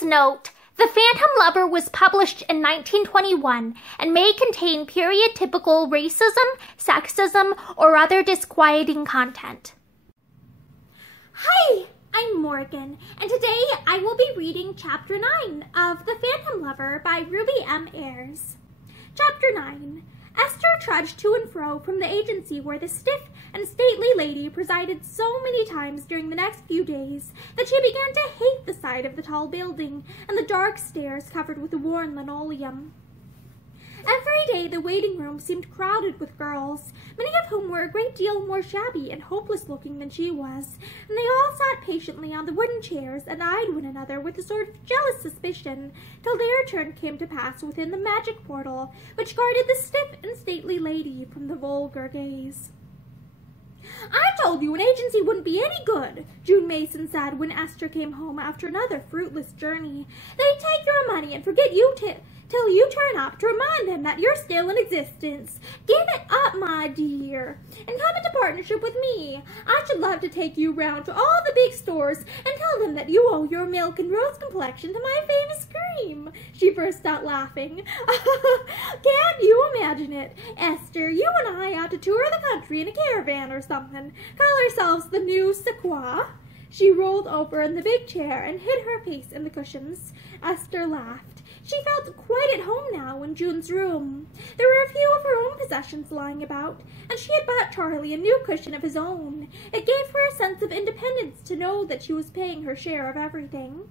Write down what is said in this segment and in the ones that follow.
Please note, The Phantom Lover was published in 1921 and may contain period-typical racism, sexism, or other disquieting content. Hi, I'm Morgan, and today I will be reading Chapter 9 of The Phantom Lover by Ruby M. Ayres. Chapter 9. Esther trudged to and fro from the agency where the stiff and stately lady presided so many times during the next few days that she began to hate the sight of the tall building and the dark stairs covered with worn linoleum. Every day the waiting room seemed crowded with girls, many of whom were a great deal more shabby and hopeless-looking than she was, and they all sat patiently on the wooden chairs and eyed one another with a sort of jealous suspicion till their turn came to pass within the magic portal which guarded the stiff and stately lady from the vulgar gaze. "I told you an agency wouldn't be any good," June Mason said when Esther came home after another fruitless journey. "They take your money and forget you till you turn up to remind them that you're still in existence. Give it up, my dear, and come into partnership with me. I should love to take you round to all the big stores and tell them that you owe your milk and rose complexion to my famous cream." She burst out laughing. "Can't you imagine it? Esther, you and I ought to tour the country in a caravan or something. Call ourselves the New Sequoia." She rolled over in the big chair and hid her face in the cushions. Esther laughed. She felt quite at home now in June's room. There were a few of her own possessions lying about, and she had bought Charlie a new cushion of his own. It gave her a sense of independence to know that she was paying her share of everything.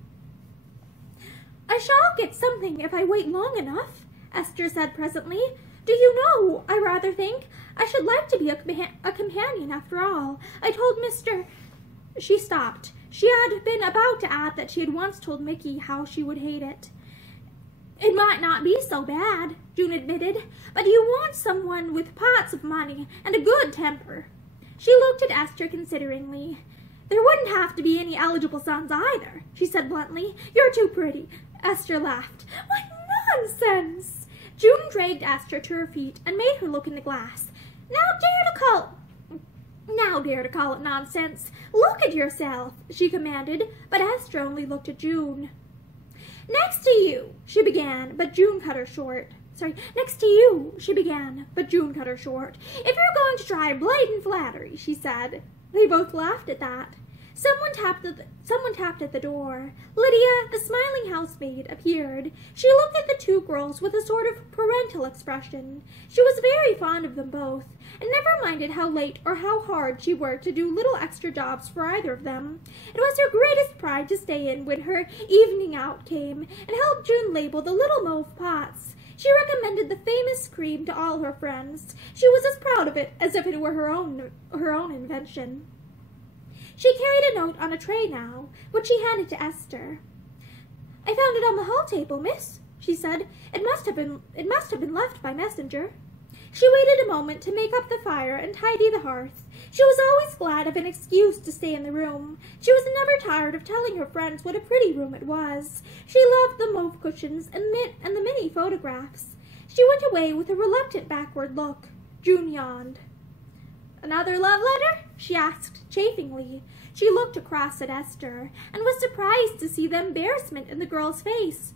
"I shall get something if I wait long enough," Esther said presently. "Do you know, I rather think I should like to be a companion after all. I told Mr. She stopped. She had been about to add that she had once told Mickey how she would hate it. "It might not be so bad," June admitted, "but you want someone with pots of money and a good temper." She looked at Esther consideringly. "There wouldn't have to be any eligible sons either," she said bluntly. "You're too pretty." Esther laughed. "What nonsense!" June dragged Esther to her feet and made her look in the glass. Now dare to call it nonsense. Look at yourself," she commanded, but Esther only looked at June. "Next to you," she began, but June cut her short. "Next to you," she began, but June cut her short. "If you're going to try blatant flattery," she said. They both laughed at that. Someone tapped at the door. Lydia, the smiling housemaid, appeared. She looked at the two girls with a sort of parental expression. She was very fond of them both, and never minded how late or how hard she worked to do little extra jobs for either of them. It was her greatest pride to stay in when her evening out came, and help June label the little mauve pots. She recommended the famous cream to all her friends. She was as proud of it as if it were her own invention. She carried a note on a tray now, which she handed to Esther. "I found it on the hall table, miss," she said. It must have been left by messenger." She waited a moment to make up the fire and tidy the hearth. She was always glad of an excuse to stay in the room. She was never tired of telling her friends what a pretty room it was. She loved the mauve cushions and the many photographs. She went away with a reluctant backward look. June yawned. "Another love letter?" she asked chaffingly. She looked across at Esther, and was surprised to see the embarrassment in the girl's face.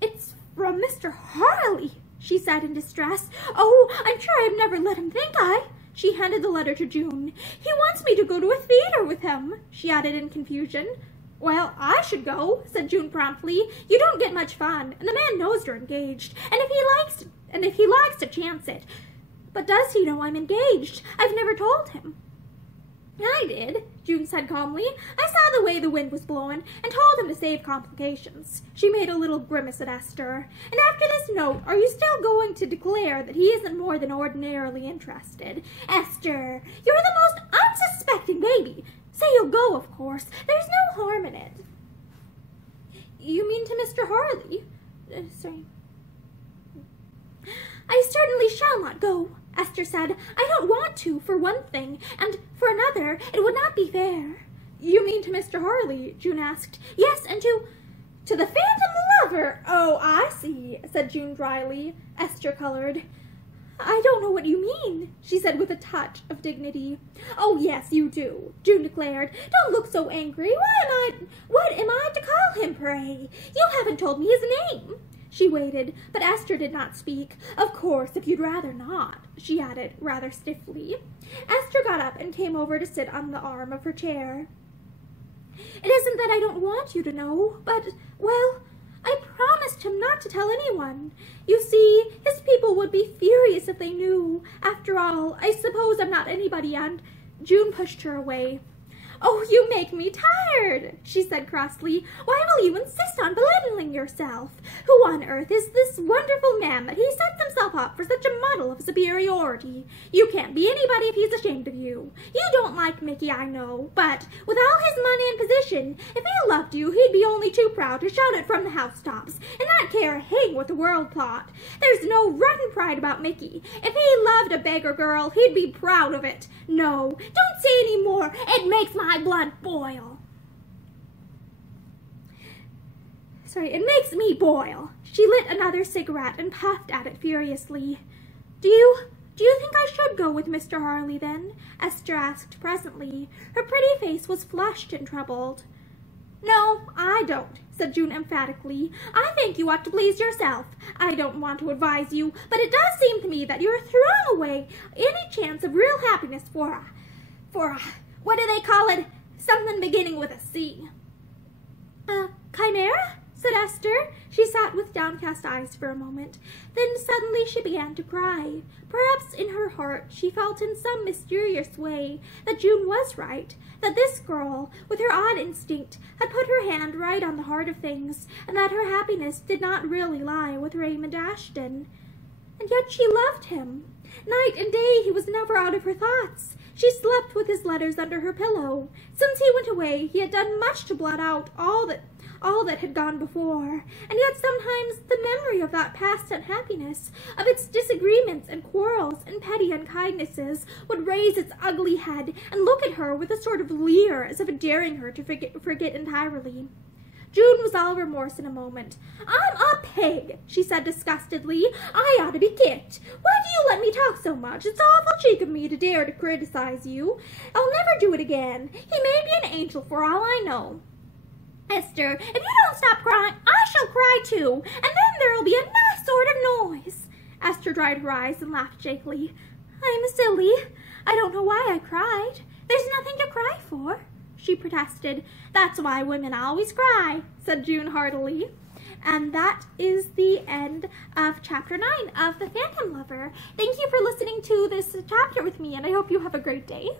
"It's from Mr. Harley," she said in distress. "Oh, I'm sure I've never let him think I—" She handed the letter to June. "He wants me to go to a theater with him," she added in confusion. "Well, I should go," said June promptly. "You don't get much fun, and the man knows you're engaged, and if he likes to chance it. But does he know I'm engaged? I've never told him." "I did," June said calmly. "I saw the way the wind was blowing, and told him to save complications." She made a little grimace at Esther. "And after this note, are you still going to declare that he isn't more than ordinarily interested? Esther, you're the most unsuspecting baby. Say you'll go, of course. There's no harm in it." "You mean to Mr. Harley?" "I certainly shall not go," Esther said. "I don't want to, for one thing, and for another, it would not be fair." "You mean to Mr. Harley?" June asked. "Yes, and to the Phantom Lover." "Oh, I see," said June dryly. Esther colored. "I don't know what you mean," she said with a touch of dignity. "Oh, yes, you do," June declared. "Don't look so angry. What am I to call tell him, pray? You haven't told me his name." She waited, but Esther did not speak. "Of course, if you'd rather not," she added, rather stiffly. Esther got up and came over to sit on the arm of her chair. "It isn't that I don't want you to know, but, well, I promised him not to tell anyone. You see, his people would be furious if they knew. After all, I suppose I'm not anybody, and—" June pushed her away. "Oh, you make me tired," she said crossly. "Why will you insist on belittling yourself? Who on earth is this wonderful man that he sets himself up for such a model of superiority? You can't be anybody if he's ashamed of you. You don't like Mickey, I know, but with all his money and position, if he loved you, he'd be only too proud to shout it from the housetops, and not care a hang what the world thought. There's no rotten pride about Mickey. If he loved a beggar girl, he'd be proud of it. No, don't say any more. It makes my blood boil." It makes me boil. She lit another cigarette and puffed at it furiously. Do you think I should go with Mr. Harley, then?" Esther asked presently. Her pretty face was flushed and troubled. "No, I don't," said June emphatically. "I think you ought to please yourself. I don't want to advise you, but it does seem to me that you're throwing away any chance of real happiness for a, what do they call it? Something beginning with a C." Chimera?" said Esther. She sat with downcast eyes for a moment. Then suddenly she began to cry. Perhaps in her heart she felt in some mysterious way that June was right, that this girl, with her odd instinct, had put her hand right on the heart of things, and that her happiness did not really lie with Raymond Ashton. And yet she loved him. Night and day he was never out of her thoughts. She slept with his letters under her pillow. Since he went away, he had done much to blot out all that had gone before, and yet sometimes the memory of that past unhappiness, of its disagreements and quarrels and petty unkindnesses, would raise its ugly head and look at her with a sort of leer, as if daring her to forget entirely. June was all remorse in a moment. "I'm a pig," she said disgustedly. "I ought to be kicked. Why do you let me talk so much? It's awful cheek of me to dare to criticize you. I'll never do it again. He may be an angel for all I know. Esther, if you don't stop crying, I shall cry too, and then there'll be a nice sort of noise." Esther dried her eyes and laughed shakily. "I'm silly. I don't know why I cried. There's nothing to cry for," she protested. "That's why women always cry," said June heartily. And that is the end of Chapter 9 of The Phantom Lover. Thank you for listening to this chapter with me, and I hope you have a great day.